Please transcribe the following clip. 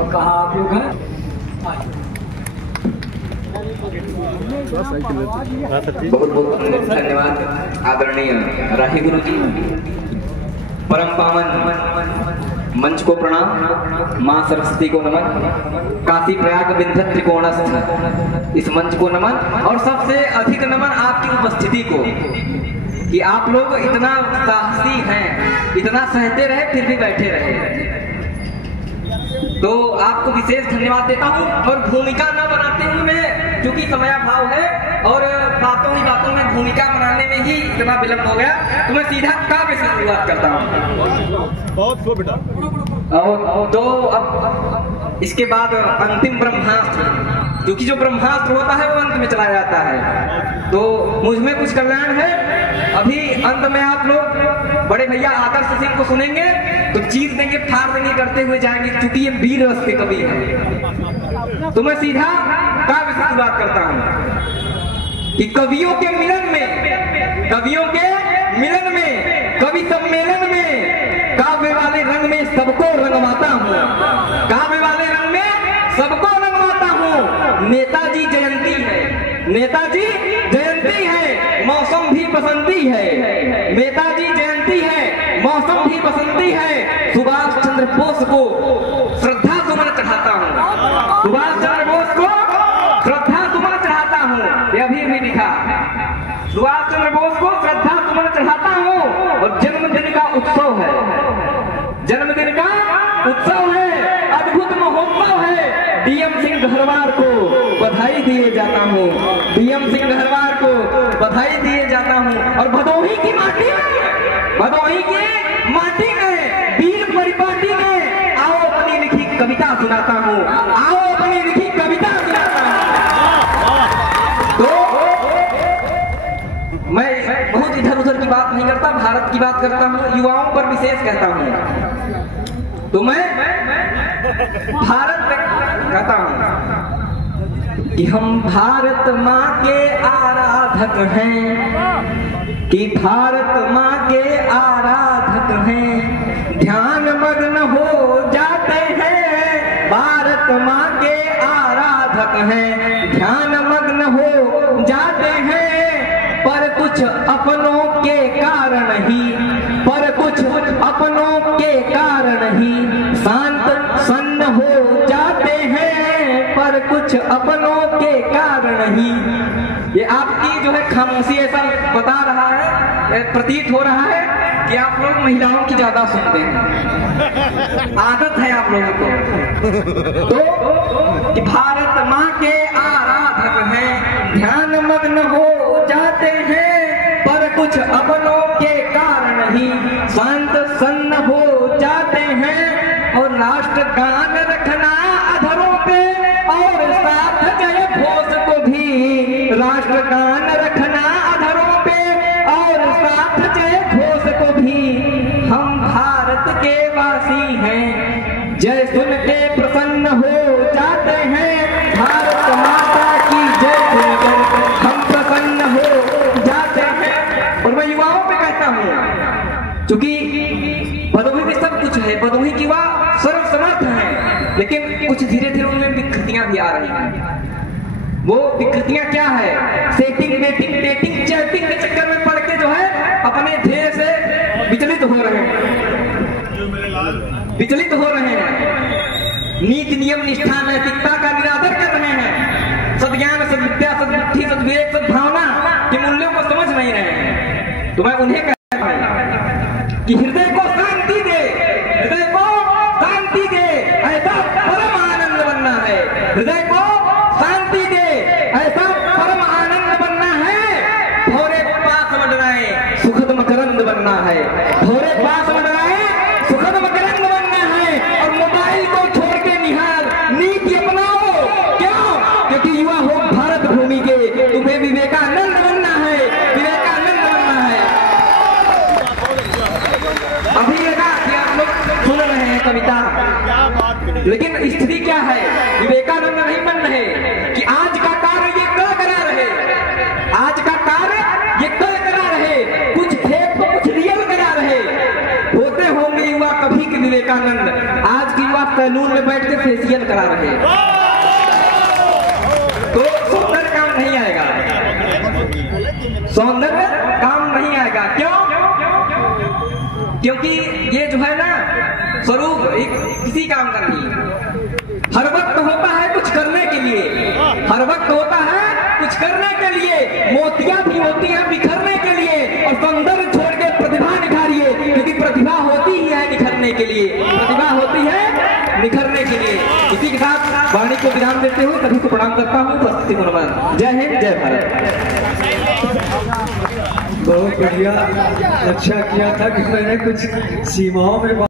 अब कहाँ आप लोग हैं? बहुत बहुत धन्यवाद आदरणीय राही गुरु जी। परम पावन मंच को प्रणाम, माँ सरस्वती को नमन, काशी प्रयाग विंध्य त्रिकोणस्थ इस मंच को नमन, और सबसे अधिक नमन आपकी उपस्थिति को कि आप लोग इतना साहसी हैं, इतना सहते रहे फिर भी बैठे रहे, तो आपको विशेष धन्यवाद देता हूँ। और भूमिका न बनाते हुए, क्योंकि समयाभाव है और बातों ही बातों में भूमिका बनाने में ही इतना विलंब हो गया, तो मैं सीधा काव्य से शुरुआत करता हूँ। बहुत खूब बेटा। और तो अब इसके बाद अंतिम ब्रह्मास्त्र, क्योंकि जो ब्रह्मास्त्र होता है वो अंत में चला जाता है, तो मुझ में कुछ कल्याण है। अभी अंत में आप लोग बड़े भैया आदर्श सिंह को सुनेंगे तो चीर देंगे, फाड़ देंगे करते हुए जाएंगे, क्योंकि ये वीर रस के कवि हैं। तो मैं सीधा काव्य से शुरुआत करता हूँ कि कवियों के मिलन में, कवियों के मिलन में, कवि सम्मेलन में, काव्य वाले रंग में सबको रंगवाता हूँ, काव्य वाले रंग में सबको रंगवाता हूँ। नेताजी जयंती है, नेताजी जयंती है, मौसम भी बसंती है, नेताजी जयंती है, मौसम भी बसंती है। सुभाष चंद्र बोस को श्रद्धा सुमन चढ़ाता हूँ, सुभाष चंद्र बोस को श्रद्धा सुमन चढ़ाता हूँ। ये अभी भी लिखा, सुभाष चंद्र बोस को श्रद्धा सुमन चढ़ाता हूँ। और जन्मदिन का उत्सव है, जन्मदिन का उत्सव है, अद्भुत महोत्सव है। डीएम सिंह घरवार को बधाई दिए जाता हूँ, डीएम सिंह घरवार को बधाई दिए जाता हूँ। और भदोही की माटी में, भदोही की माटी में, वीर परिपाटी में आओ अपनी लिखी कविता सुनाता हूँ, आओ अपनी लिखी कविता सुनाता हूँ। तो मैं बहुत इधर उधर की बात नहीं करता, भारत की बात करता हूँ, युवाओं पर विशेष कहता हूँ। तो मैं भारत में कहता हूँ कि हम भारत माँ के आराधक हैं, कि भारत माँ के आराधक हैं, ध्यान मग्न हो जाते हैं। भारत माँ के आराधक हैं, ध्यान मग्न हो जाते हैं, पर कुछ अपनों के कारण ही, पर कुछ अपनों के कारण ही शांत सन्न हो जाते हैं, पर कुछ अपनों के कारण ही। ये आपकी जो है खामोशी ऐसा बता रहा है, प्रतीत हो रहा है कि आप लोग महिलाओं की ज्यादा सुनते हैं, आदत है आप लोगों को। तो कि भारत माँ के आराधक हैं, ध्यान मग्न हो जाते हैं, पर कुछ अपनों के कारण ही शांत सन्न हो जाते हैं। और राष्ट्र गान रखना अधरों पे, और साथ जय घोष को भी, राष्ट्र गान रखना अधरों पे, और साथ जय घोष को भी। हम भारत के वासी हैं, जय सुन के प्रसन्न हो जाते हैं। भारत माता की जय सुनकर हम प्रसन्न हो जाते हैं। और मैं युवाओं पे कहता हूँ, क्योंकि भदोही में सब कुछ है, भदोही की युवा सर्वसमर्थ है, लेकिन कुछ धीरे धीरे उनमें विकृतियां भी आ रही हैं। वो विकृतियां क्या है? सेटिंग वेटिंग डेटिंग चैटिंग के चक्कर में पड़ के जो है अपने ध्येय से विचलित हो रहे हैं, विचलित हो रहे हैं, नीति नियम निष्ठा नैतिकता का निरादर कर रहे हैं, सद्ज्ञान सद्विद्या सद्बुद्धि सद्विवेक सद्भावना के मूल्यों को समझ नहीं रहे हैं। तो मैं उन्हें कहता हूं कि हृदय को शांति दे, हृदय को शांति दे, ऐसा परम आनंद बनना है। हृदय को शांति दे, ऐसा परम आनंद बनना है। भोरे पास मंडराए सुखद मकरंद बनना है, भोरे पास मंडराए सुखद मकरंद बनना है। और मोबाइल को छोड़ के निहार नीति अपनाओ, क्यों? क्योंकि युवा हो भारत भूमि के, तुम्हें विवेकानंद बनना है, विवेकानंद बनना है। अभी लगा कि आप लोग सुन रहे हैं कविता, लेकिन स्थिति क्या है? विवेकानंद नहीं बन रहे कि आज का कार्य ये कल करा रहे, आज का कार्य ये कल करा रहे, कुछ फेक कुछ रियल करा रहे। होते होंगे युवा कभी के विवेकानंद, आज की युवा सैलून में बैठ के फेशियल करा रहे हैं, तो सौंदर्य काम नहीं आएगा, सौंदर्य काम नहीं आएगा। क्यों? क्योंकि ये जो है ना स्वरूप किसी काम का नहीं। हर वक्त होता है कुछ करने के लिए, हर वक्त होता है कुछ करने के लिए, मोतियां भी होती हैं बिखरने के लिए, और सौंदर्य छोड़ के प्रतिभा निखारिए, क्योंकि प्रतिभा होती ही है निखरने के लिए, प्रतिभा होती है निखरने के लिए। इसी के साथ वाणी को विराम देते हुए सभी को प्रणाम करता हूँ। उपस्थिति को नमन। जय हिंद, जय भारत। बहुत बढ़िया, अच्छा किया था कि मैंने कुछ सीमाओं में